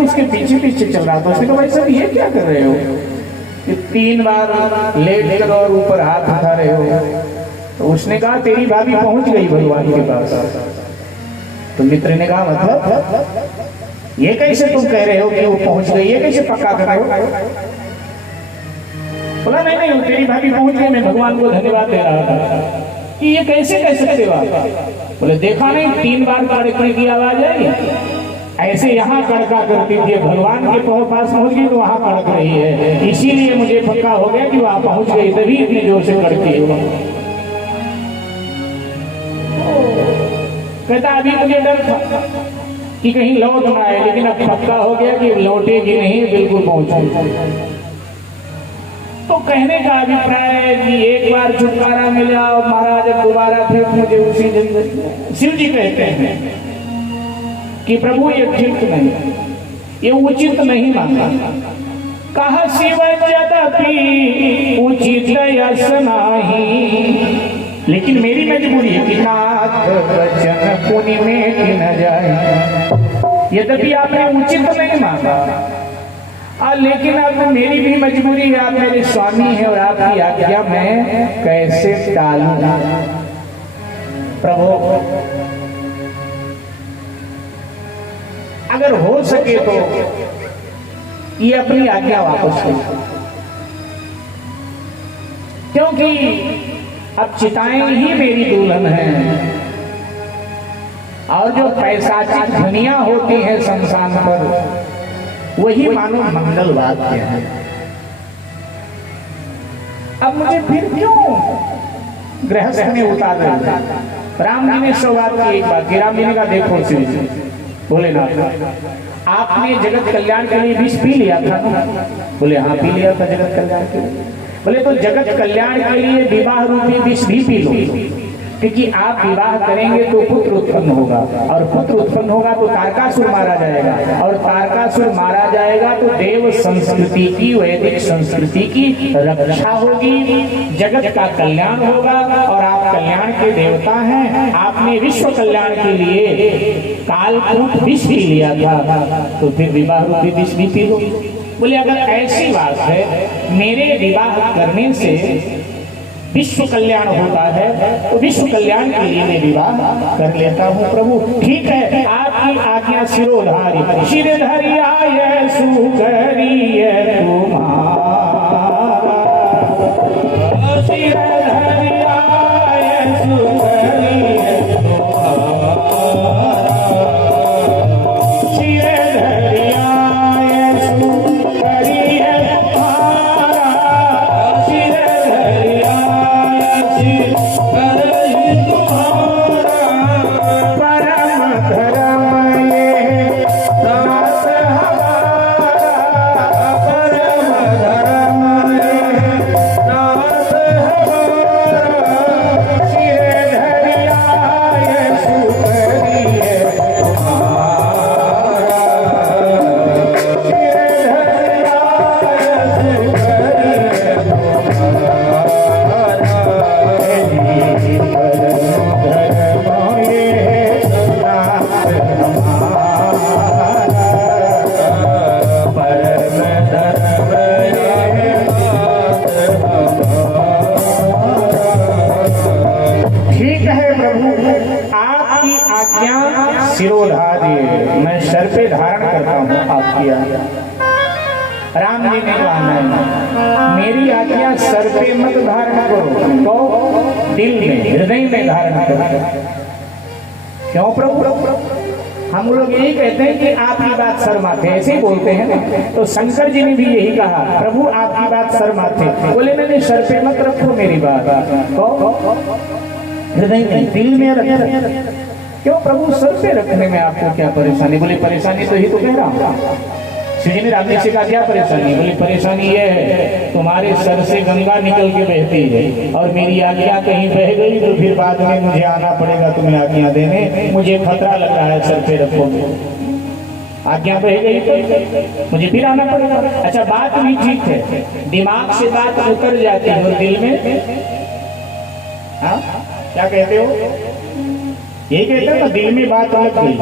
तो उसके पीछे पीछे चल रहा था। उसने कहा भाई साहब ये क्या कर रहे हो कि 3 बार लेट कर और ऊपर हाथ उठा रहे हो? तो उसने कहा तेरी भाभी पहुंच गई भगवान के पास। तो मित्र ने कहा मतलब ये कैसे तुम कह रहे हो कि वो पहुंच गई, ये कैसे पक्का कर रहे हो? बोला नहीं नहीं तेरी भाभी पहुंच गई, मैं भगवान को धन्यवाद दे रहा था। कि ये कैसे कह सकते हो आप? बोले देखा नहीं 3 बार कड़कने की आवाज आई, ऐसे यहाँ कड़का करती थी, भगवान के पास पहुंच गई तो वहां कड़क रही है, इसीलिए मुझे पक्का हो गया कि वहां पहुंच गई, तभी इतनी जोर से कड़की हो। कहता अभी मुझे डर था कि कहीं लौट ना आए, लेकिन अब पक्का हो गया कि लौटेगी नहीं, बिल्कुल पहुंचेगी। तो कहने का अभिप्राय है कि एक बार छुटकारा मिला और महाराज दोबारा फिर मुझे उसी जिंदगी। शिव जी कहते हैं कि प्रभु ये ठीक नहीं, ये उचित नहीं माना। कहा शिव यद्यपि उचित यस नाही, लेकिन मेरी मजबूरी है कि नाथ वचन पुनि में न जाए। यद्यपि आपने उचित नहीं माना, लेकिन अब मेरी भी मजबूरी है, आप मेरे स्वामी हैं और आपकी आज्ञा मैं कैसे टालूं? प्रभु अगर हो सके तो ये अपनी आज्ञा वापस ले, क्योंकि अब चिताएं ही मेरी दुल्हन हैं और जो पैसाचिक दुनिया होती है शमशान पर वही मानो मंगल वाद्य है। अब मुझे फिर क्यों गृहस्थ में उतार रहे? राम जी ने सौगात की एक बात की, राम जी ने कहा देखो शिव जी बोले ना आपने जगत कल्याण के लिए विष पी लिया था ना? बोले हाँ पी लिया था जगत कल्याण के लिए। बोले तो जगत कल्याण के लिए विवाह रूपी विष भी पी लो, क्योंकि आप विवाह करेंगे तो पुत्र उत्पन्न होगा और पुत्र उत्पन्न होगा तो तारकासुर मारा जाएगा और तारकासुर मारा जाएगा तो देव संस्कृति की, वैदिक संस्कृति की रक्षा होगी, जगत का कल्याण होगा और आप कल्याण के देवता हैं। आपने विश्व कल्याण के लिए कालकूट विष भी लिया था, तो फिर विवाह रूपी विष भी पी लो। बोले अगर ऐसी बात है मेरे विवाह करने से विश्व कल्याण होता है तो विश्व कल्याण के लिए मैं विवाह कर लेता हूँ प्रभु। ठीक है आपकी आज्ञा शिरोधारी, शिरधारी आय सुकरिय तुम्हारा, शिरधारी आय सुकरिय तुम्हारा, शिरधारी आय सुकरिय तुम्हारा, शिरधारी शिरोधारी, मैं सर पे धारण करता हूँ आपकी आज्ञा। राम जी ने कहा नहीं, मेरी आज्ञा सर पे मत धारण करो, तो दिल में हृदय में धारण करो। क्यों प्रभु? हम लोग यही कहते हैं कि आपकी बात सर माथे, ऐसे ही बोलते हैं ना। तो शंकर जी ने भी यही कहा प्रभु आपकी बात सर माथे। बोले मैंने सर पे मत रखो मेरी बात, तो हृदय में दिल में रखो। क्यों प्रभु सर पे रखने में आपको क्या परेशानी? बोले परेशानी तो ही तो कह रहा हूँ। श्री जी राम जी का क्या परेशानी? बोले परेशानी ये है तुम्हारे सर से गंगा निकल के बहती है और मेरी आज्ञा कहीं बह गई तो फिर बाद में मुझे आना पड़ेगा तुम्हें आज्ञा देने, मुझे खतरा लग रहा है सर पे रखोगे, आज्ञा बह गई तो मुझे फिर आना पड़ेगा। अच्छा बात भी ठीक है, दिमाग से बात उतर जाती है और दिल में हाँ क्या कहते हो? ये कहते हैं ना, दिल में बात लग गई,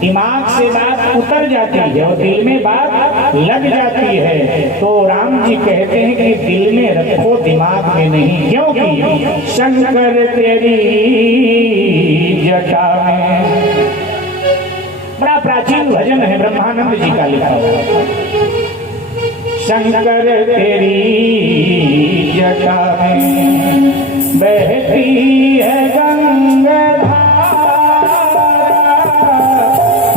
दिमाग से बात उतर जाती है और दिल में बात लग जाती है। तो राम जी कहते हैं कि दिल में रखो, दिमाग में नहीं, क्योंकि शंकर तेरी जटा में। बड़ा प्राचीन भजन है, ब्रह्मानंद जी का लिखा हुआ। शंकर तेरी जटा में बहती है गंगा धारा,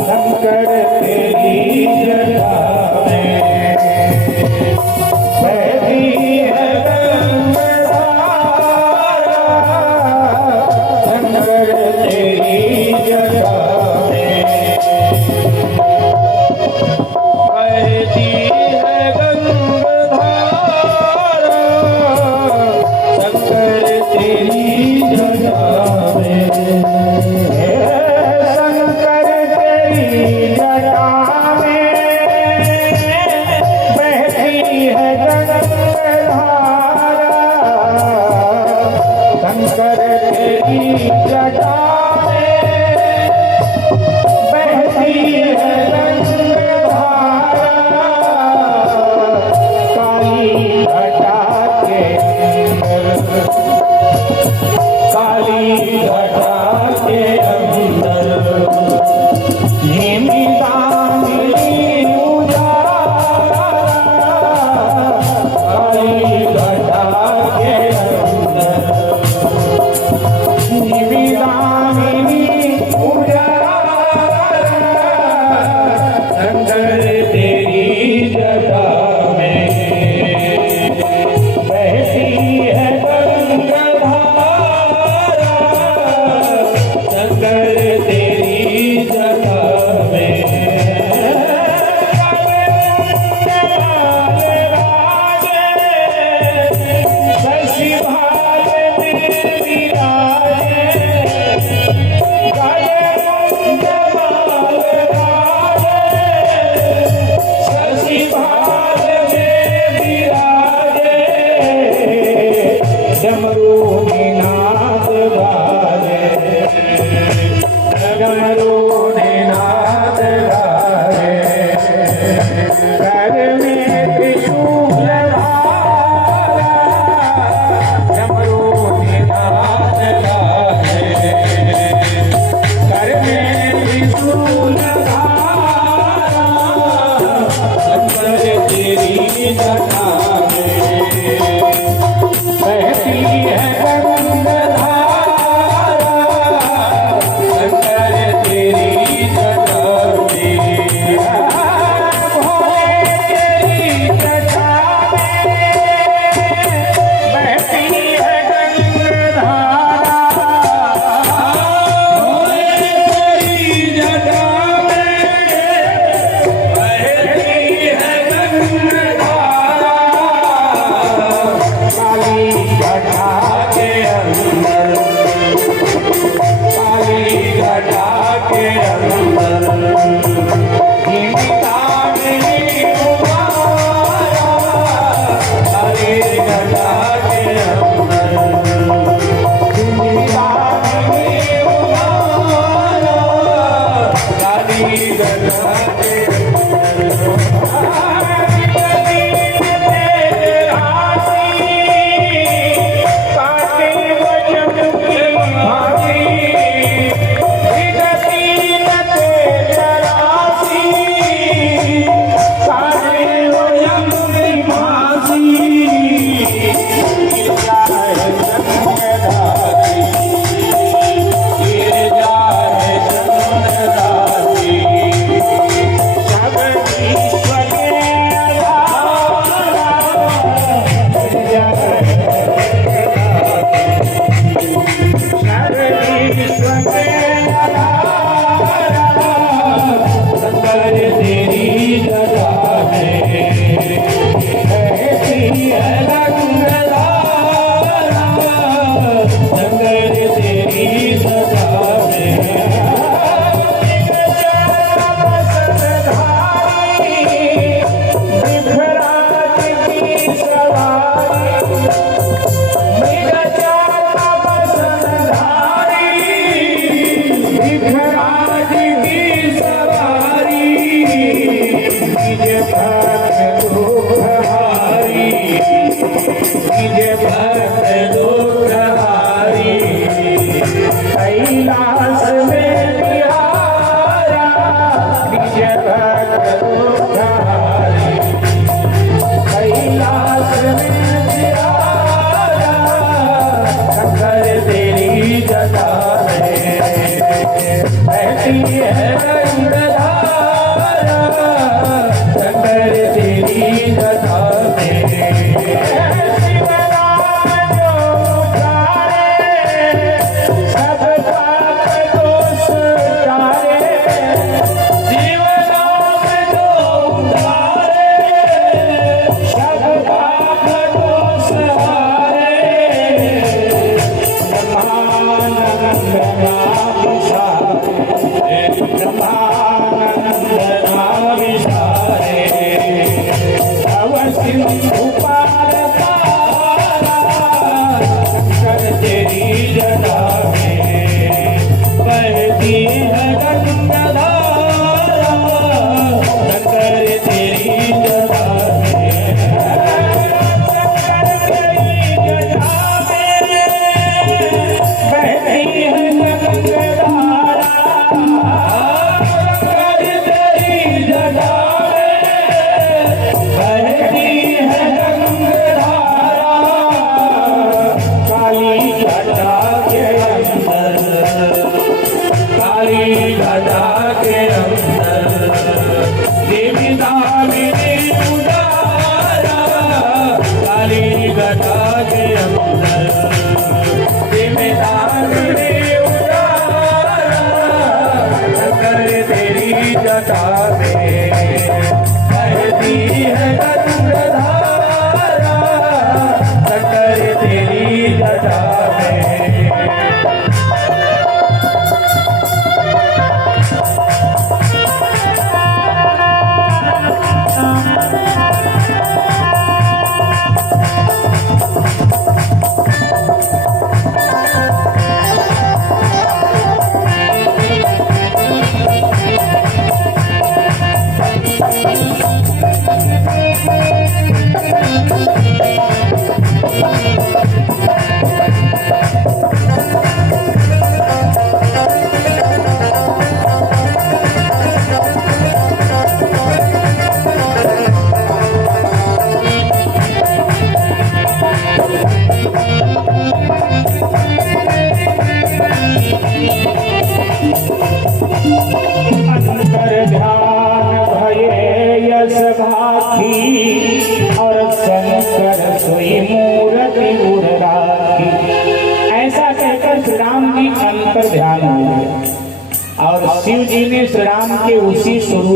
शंकर तेरी जटा में बहती है गंगा धारा, शंकर तेरी जटा में बहती है गंगा धारा, शंकर तेरी जटा में। शंकर तेरी जटा में बहती है गंगा धारा, शंकर तेरी जटा में बहती है गंगा धारा, काली घटा के अंदर, काली घटा के अंदर धीमी दामिनी उजाला, काली घटा के अंदर धीमी दामिनी उजाला, शंकर तेरी जटा में बहती है गंगा धारा, शंकर तेरी जटा में। शशि भाग में विराजे, शशि भाग में विराजे, डमरू निनाद गाजे, डमरू निनाद गाजे, कर में त्रिशूल धारा, डमरू निनाद गाजे, कर में त्रिशूल धारा, शंकर तेरी जटा में बहती है गंगा धारा, शंकर तेरी जटा में। भोले तेरी जटा में बहती है गंगा धारा, भोले तेरी जटा में बहती है गंगा धारा, काली घटा के अंदर, काली घटा के अंदर धीमी दामिनी उजाला, काली घटा के अंदर धीमी दामिनी उजाला, काली घटा के काटे वजन की भांति, विगति न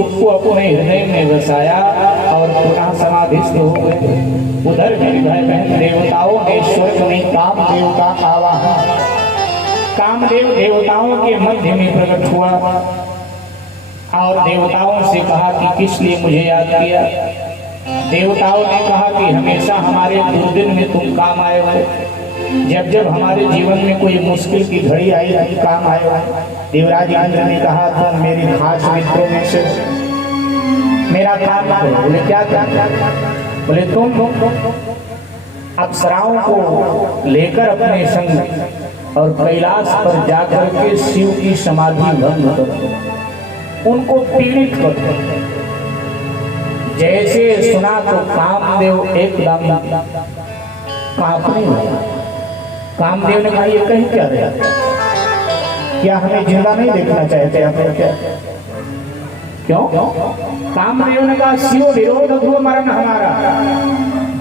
स्वरूप को अपने हृदय में बसाया और पुनः समाधिस्थ हो गए। उधर गिरधर देवताओं ने स्वर्ग में कामदेव का आवाहन, कामदेव देवताओं के मध्य में प्रकट हुआ और देवताओं से कहा कि किस लिए मुझे याद किया। देवताओं ने कहा कि हमेशा हमारे दुर्दिन में तुम काम आए हो, जब जब हमारे जीवन में कोई मुश्किल की घड़ी आई काम आए हो। देवराज इंद्र ने कहा तुम मेरी खास मित्रों में से मेरा काम करो। बोले क्या क्या? बोले तुम अप्सराओं को लेकर अपने संग और कैलाश पर जाकर के शिव की समाधि भंग करो, उनको पीड़ित करो। जैसे सुना तो कामदेव एकदम कांपने लगा। कामदेव ने कहा ये कहीं क्या रहा, क्या हमें जिंदा नहीं देखना चाहते आप क्या? क्यों? कामदेव ने कहा शिव विरोध ध्रुव मरण हमारा।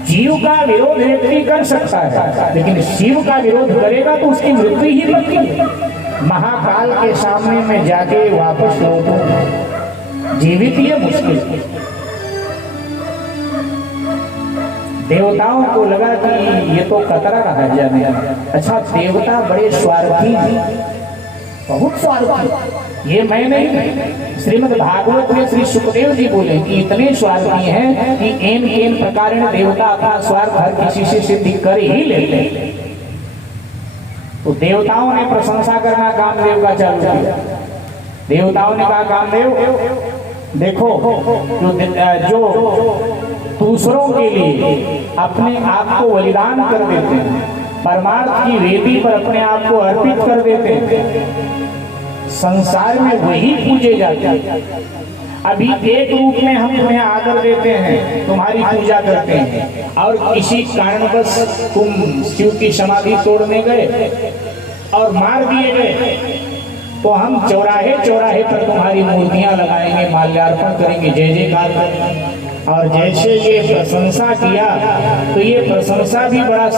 जीव का विरोध व्यक्ति कर सकता है, लेकिन शिव का विरोध करेगा तो उसकी मृत्यु ही पक्की है। महाकाल के सामने में जाके वापस लौटो जीवित ये मुश्किल। देवताओं को लगा कि ये तो कतरा रहा है जाने। अच्छा, देवता बड़े स्वार्थी, बहुत स्वार्थी। ये मैं नहीं, श्रीमद् भागवत में श्री सुखदेव जी बोले कि इतने स्वार्थी हैं कि एन प्रकार देवता अपना स्वार्थ हर किसी से सिद्धि कर ही लेते। तो देवताओं ने प्रशंसा करना कामदेव का चालू किया। देवताओं ने कहा कामदेव देखो, जो दूसरों के लिए अपने आप को बलिदान कर देते हैं, परमार्थ की वेदी पर अपने आप को अर्पित कर देते हैं, संसार में वही पूजे जाते हैं। अभी एक रूप में हम तुम्हें आदर देते हैं, तुम्हारी पूजा करते हैं, और किसी कारणवश तुम शिव की समाधि तोड़ने गए और मार दिए गए, तो हम चौराहे चौराहे पर तुम्हारी मूर्तियां लगाएंगे, माल्यार्पण करेंगे, जय जयकार करेंगे। और जैसे ये प्रशंसा किया तो ये प्रशंसा भी बड़ा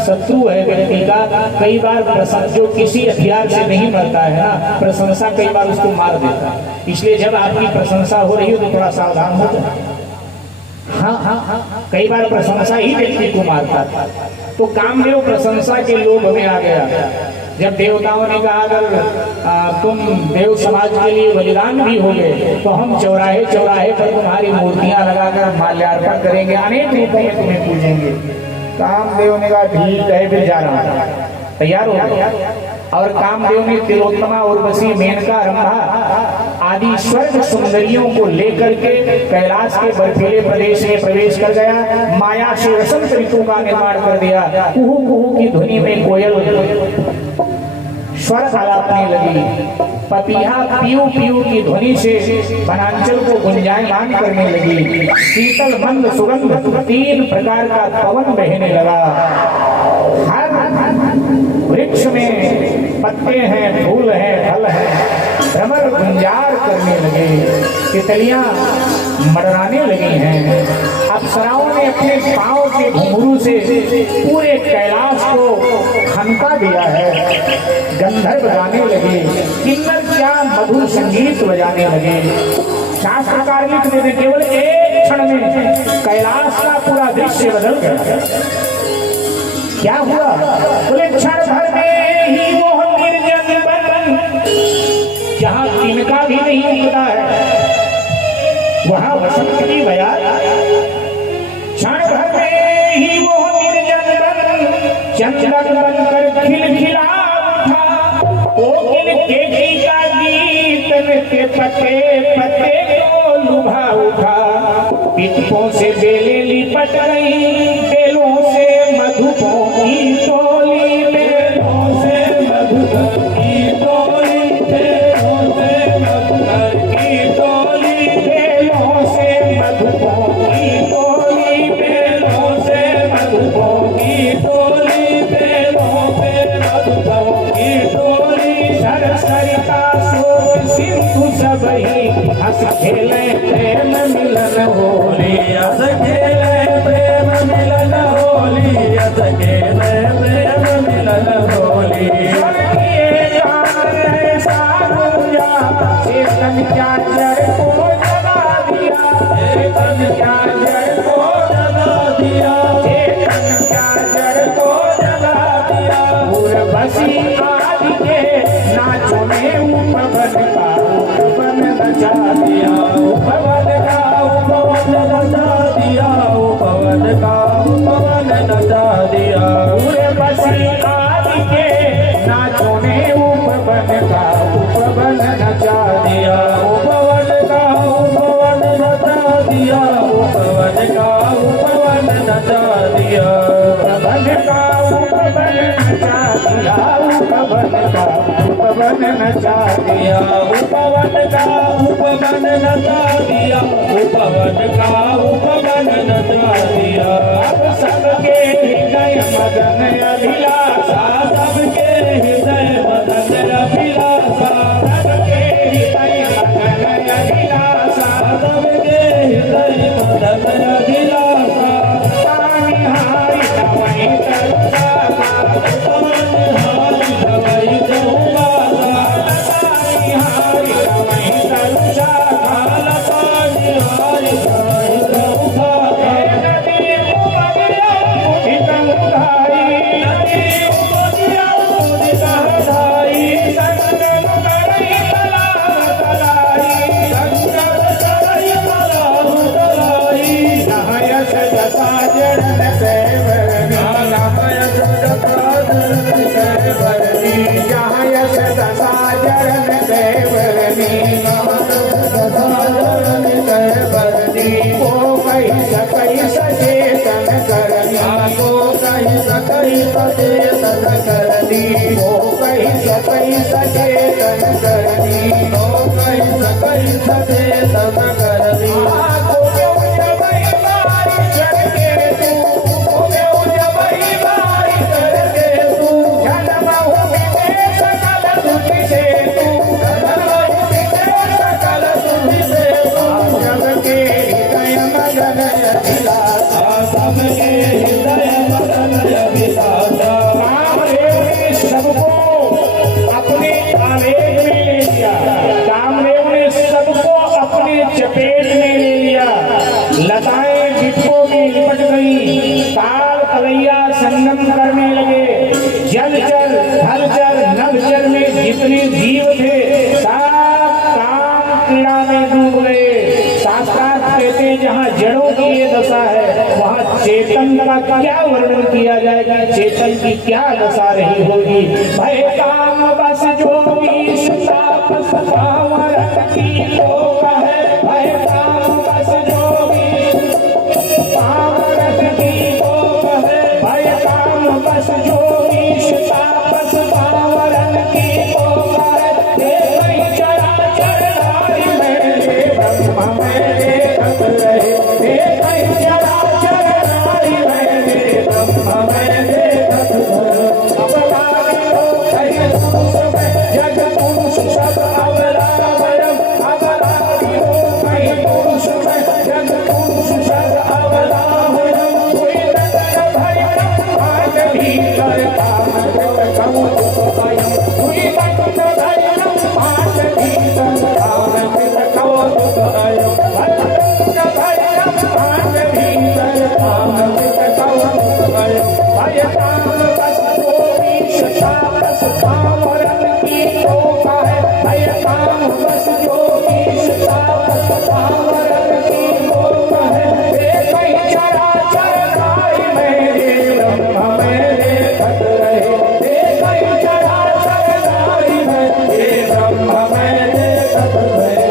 शत्रु है व्यक्ति का। कई बार जो किसी हथियार से नहीं मरता है ना, प्रशंसा कई बार उसको मार देता है। इसलिए जब आपकी प्रशंसा हो रही हो तो थोड़ा सावधान हो जाए। हाँ, कई बार प्रशंसा ही व्यक्ति को मारता है। तो कामदेव प्रशंसा के लोभ में आ गया। जब देवताओं ने कहा अगर तुम देव समाज के लिए बलिदान भी हो गए तो हम चौराहे चौराहे पर तुम्हारी मूर्तियां लगाकर माल्यार्पण करेंगे, अनेक रूपों में तुम्हें पूजेंगे। कामदेव ने कहा ठीक है, फिर जा रहा हूं। तैयार हो गया और कामदेव ने तिलोत्तमा, उर्वशी, मेनका, रंभा आदि स्वर्ग सुंदरियों को लेकर के कैलाश के बर्फीले प्रदेश में प्रवेश कर गया। माया से वसंत ऋतु का निर्माण कर दिया। कुहू कुहू की ध्वनि में कोयल स्वर आलापने लगी। पपीहा पीयू पीयू की ध्वनि से वनांचल को गुंजायमान करने लगी। शीतल मंद सुगंध 3 प्रकार का पवन बहने लगा। हर वृक्ष में पत्ते हैं, फूल हैं, फल हैं, भ्रमर गुंजार करने लगे। तितलियां मडराने लगी हैं। अप्सराओं ने अपने पांव के घुंघरू से पूरे कैलाश को खनका दिया है। गंधर्व गाने लगे, किन्नर क्या मधुर संगीत बजाने लगे। शास्त्रकार लिखते थे केवल एक क्षण में कैलाश का पूरा दृश्य बदल गया। क्या हुआ? बोले क्षण भर में ही वो निर्जन वन, जहां तिनका भी नहीं उगता है वहां वसंत की बयार। क्षण भर में ही वो निर्जन वन चंदन बनकर खिलखिला उठा। कोकिल केकी का गीत के पत्ते पत्ते को लुभा उठा। पितकों से बेलें लिपट गई, बेलों से मधुपों की टोली, बेलों से मधुकर की टोली, बेलों से मधुकर की टोली, बेलों से मधुपों की टोली, बेलों से मधुपों की टोली, बेलों से मधुपों की टोली। सरसरिता शोक सिंधु सबही हंस खेले प्रेम मिलन होली। हंस खेले प्रेम मिलन होली, हंस खेले प्रेम मिलन होली। स्वर्गीय जान साधुजा चेतन क्या जड़ को जगा उपवन का उपवन नचा दिया, उपवन का उपवन नचा दिया, उपवन का उपवन नचा दिया। पूरे बसी आदि के नाचों ने उपवन का उपवन नचा दिया, उपवन का उपवन नचा दिया, उपवन का उपवन नचा दिया, उपवन का उपवन नचा दिया, उपवन का उपवन नचा दिया, उपवन का उपवन नचा दिया, उपवन का उपवन नचा दिया। अब सबके हृदय मदन अभिलाषा, सबके हृदय मदन अभिलाषा, सबके हृदय मदन अभिलाषा, सबके हृदय मदन अभिलाषा। पानी हारी दवाई करूँगा, पानी हारी दवाई करूँगा, पानी हारी दवाई करूँगा, पानी हारी दवाई करूँगा। नदी उमरिया मुझ गंगाई, नदी उमरिया मुझ गंगाई, संगम करई तलाव तलाई, संगम करई तलाव तलाई। नहयस दशा जड़न देवरनी, नहयस दशा जड़न देवरनी, नहयस दशा जड़न देवरनी, नहयस दशा जड़न देवरनी। को कही सकई सचेतन करनी, को कही सकई सचेतन करनी, को कही सकई सचेतन करनी, को कही सकई सचेतन करनी। चपेट में ले लिया, लताएं डिब्बों में लिपट गई, ताल तलैया संगम करने लगे। जलचर हलचर नभचर में जितने जीव थे सब काम क्रीड़ा में डूब गए। शास्त्रार्थ कहते जहाँ जड़ों की ये दशा है वहाँ चेतन का क्या वर्णन किया जाएगा, चेतन की क्या दशा रही होगी। भय काम बस जो विष तापस पावरन की लोक है, भय काम बस जो विष पावरन की लोक है, भय काम बस जो विष तापस पावरन की लोक है। हे चराचर नारी मेरे ब्रह्म में देखत रहे, हे चराचर नारी मेरे ब्रह्म में देखत रहे। अब लागे हो कहीं पुरुष में जग पुरुष सब अवलावयम, अब लागे हो कहीं पुरुष में जग पुरुष सब अवलावयम। कोई नजर भयम हाथ भीतर काम कौतुक भयम, कोई नजर भयम हाथ भीतर काम कौतुक भयम, नजर भयम हाथ भीतर काम कौतुक भयम। भय काम बस जो विष तापस पावरन की लोक है, भय काम बस जो विष तापस पावरन की लोक है। हे कहीं चराचर नारी मेरे ब्रह्म में देखत रहे, हे कहीं चराचर नारी मेरे ब्रह्म में देखत रहे।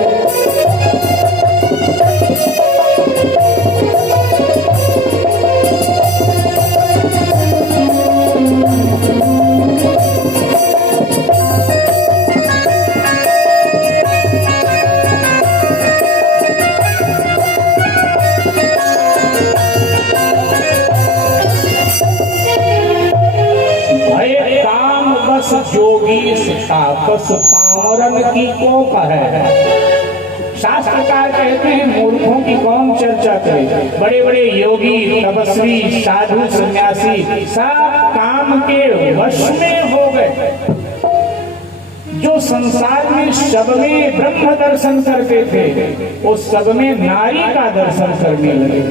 भय काम बस जोगीश तापस पावरन की को कहे। शास्त्रकार कहते हैं मूर्खों की कौन चर्चा करे, बड़े बड़े योगी तपस्वी साधु सन्यासी सब काम के वश में हो गए। जो संसार में सब में ब्रह्म दर्शन करते थे वो सब में नारी का दर्शन करने लगे।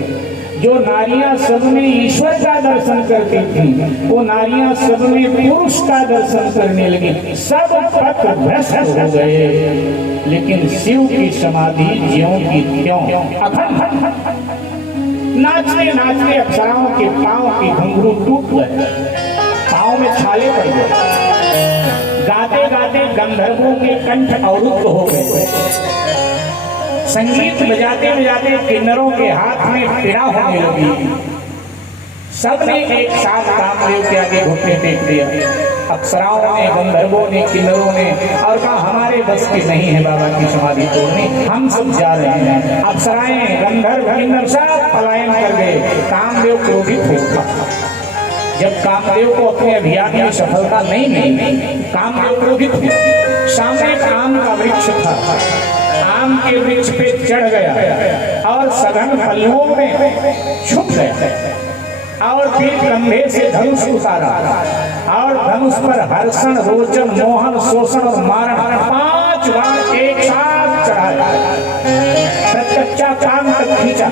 जो नारियां सब में ईश्वर का दर्शन करती थी, वो नारियां सब में पुरुष का दर्शन करने लगी। सब पथ भ्रष्ट हो गए, लेकिन शिव की समाधि ज्यों की त्यों अखंड। नाचते नाचते अप्सराओं के पांव की घुंघरू टूट गए, पांव में छाले पड़ गए। गाते गाते गंधर्वों के कंठ अवरुद्ध हो गए। संगीत बजाते बजाते किन्नरों के हाथ में पीड़ा होने लगी। सबने एक साथ कामदेव के आगे घुटने टेक दिया। अप्सराओं ने, गंधर्वों ने, किन्नरों ने, और कहा हमारे बस की नहीं है बाबा की समाधि तोड़नी, हम सब जा रहे हैं। अप्सराएं, गंधर्व, किन्नर सब पलायन कर गए। कामदेव क्रोधित हो गया। जब कामदेव को अपने अभियान में सफलता नहीं मिली, कामदेव क्रोधित हुए। सामने एक आम का वृक्ष था, आम के वृक्ष पे चढ़ गया और सघन फलों में छुप गया और फिर कंधे से धनुष उतारा और धनुष पर हर्षण, रोचन, मोहन, शोषण और मारण 5 बाण एक साथ चढ़ाया। प्रत्यक्षा कान तक खींचा,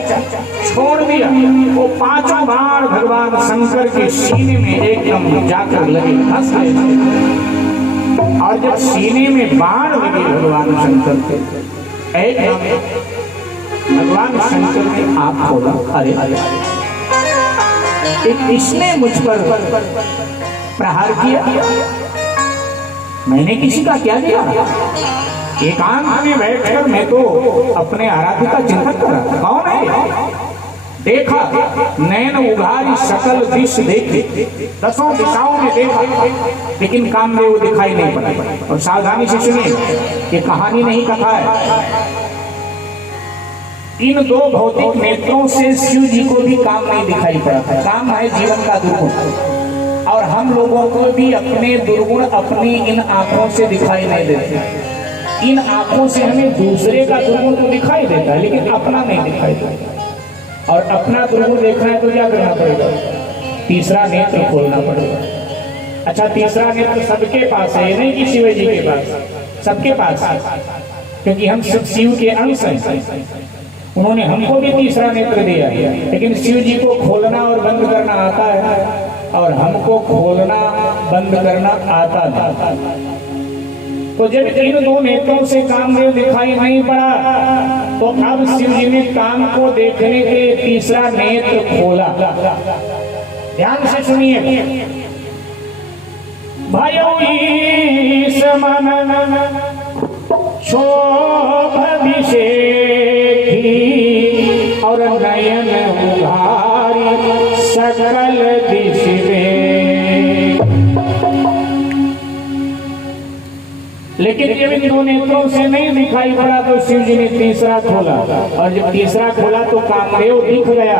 छोड़ दिया। वो 5 बाण भगवान शंकर के सीने में एकदम जाकर लगे, हंस गए। और जब सीने में बाण लगे भगवान शंकर के, भगवान शंकर ने आंख खोला। अरे इसने मुझ पर प्रहार किया, मैंने किसी का क्या दिया? एकांत में बैठकर मैं तो अपने आराध्य का चिंतन कर रहा था। कौन है? देखा, नैन उघारी सकल दिश देखे, 10 दिशाओं में देखा, लेकिन कामदेव दिखाई नहीं पड़ा। और सावधानी से सुनिए, ये कहानी नहीं, कथा है। इन 2 भौतिक नेत्रों से शिव जी को भी काम नहीं दिखाई पड़ा था। काम है जीवन का दुर्गुण, और हम लोगों को भी अपने दुर्गुण अपनी इन आंखों से दिखाई नहीं देते। इन आंखों से हमें दूसरे का दुर्गुण तो दिखाई देता है, लेकिन अपना नहीं दिखाई देता। और अपना दुर्गुण देखना है तो क्या करना पड़ेगा? तीसरा नेत्र खोलना पड़ेगा। अच्छा, तीसरा नेत्र सबके पास है, ये नहीं कि शिव जी के पास, सबके पास है, क्योंकि हम सब शिव के अंश हैं। उन्होंने हमको भी तीसरा नेत्र दिया है, लेकिन शिव जी को खोलना और बंद करना आता है, और हमको खोलना बंद करना आता था। तो जब इन 2 नेत्रों से कामदेव दिखाई नहीं पड़ा, तो अब शिव जी ने काम को देखने के लिए तीसरा नेत्र खोला। ध्यान से सुनिए। भयो ईश मन शोभिषेखी और नयन उघारी सकल दिश में। लेकिन जब इन 2 नेत्रों से नहीं दिखाई पड़ा तो शिव जी ने तीसरा खोला, और जब तीसरा खोला तो कामदेव दिख गया।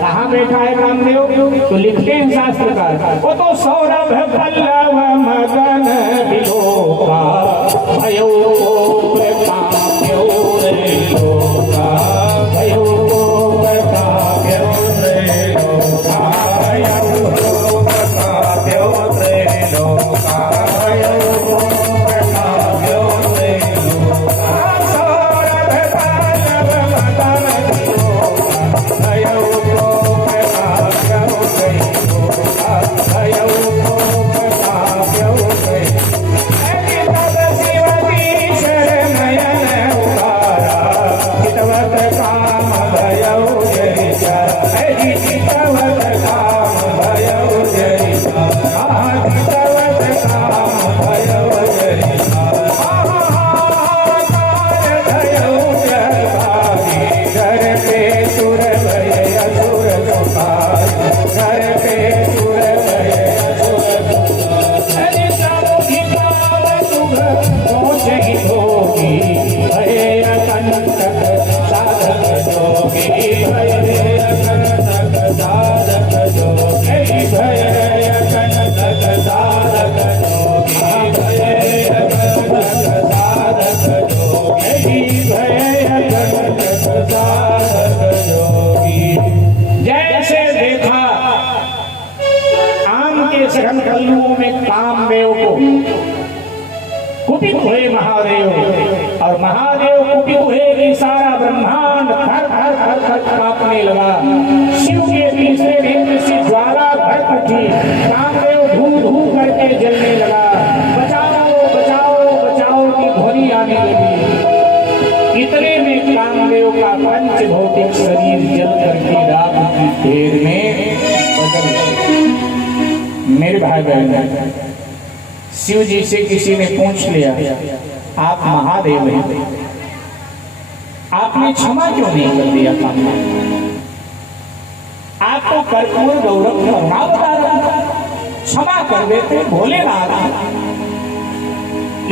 कहाँ बैठा है कामदेव? तो लिखते हैं शास्त्रकार, वो तो सौरभ पल्लव मगन विलोका भयो काम्यो रे लोका, भयो काम्यो रे लोका, भयो काम्यो रे लोका, कुपित हुए महादेव, और महादेव कुपित हुए कि सारा ब्रह्मांड थर थर थर थर कांपने लगा। शरीर जल करके राख की ढेर में बदल गया। मेरे भाई बहन, शिव जी से किसी ने पूछ लिया, आप महादेव हैं, आपने क्षमा क्यों नहीं कर दिया था? आपको कर्पूर गौरव करुणा बता रहा था, क्षमा कर देते भोलेनाथ।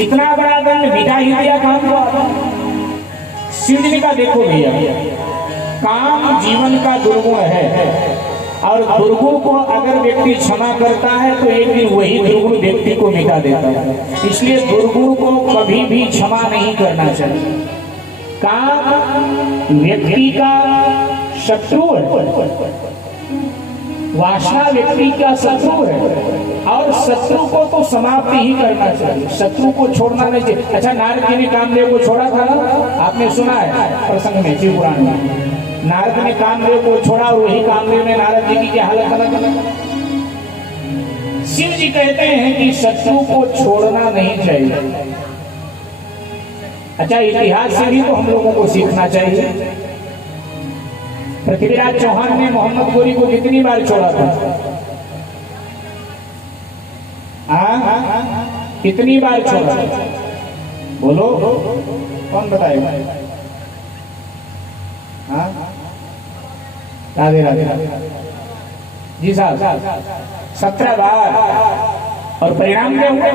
इतना बड़ा दंड मिटा ही दिया काम को। शिव जी ने कहा, देखो भैया, काम जीवन का दुर्गुण है और दुर्गुण को अगर व्यक्ति क्षमा करता है तो एक दिन वही दुर्गुण व्यक्ति को मिटा देता है। इसलिए दुर्गुण को कभी भी क्षमा नहीं करना चाहिए। काम व्यक्ति का शत्रु है, वासना व्यक्ति का शत्रु है और शत्रु को तो समाप्त ही करना चाहिए, शत्रु को छोड़ना नहीं चाहिए। अच्छा, नारद जी ने कामदेव को छोड़ा था ना, आपने सुना है प्रसंग में, शिव पुराण में। नारद ने कामदेव को छोड़ा और वही कामदेव ने नारद जी की क्या हालत बना। शिव जी कहते हैं कि शत्रु को छोड़ना नहीं चाहिए। अच्छा, इतिहास से भी तो हम लोगों को सीखना चाहिए। पृथ्वीराज चौहान ने मोहम्मद गोरी को कितनी बार छोड़ा था? कितनी बार छोड़ा? बोलो, कौन बताएगा? राधे राधे जी साहब, 17 बार। और परिणाम क्या हुआ?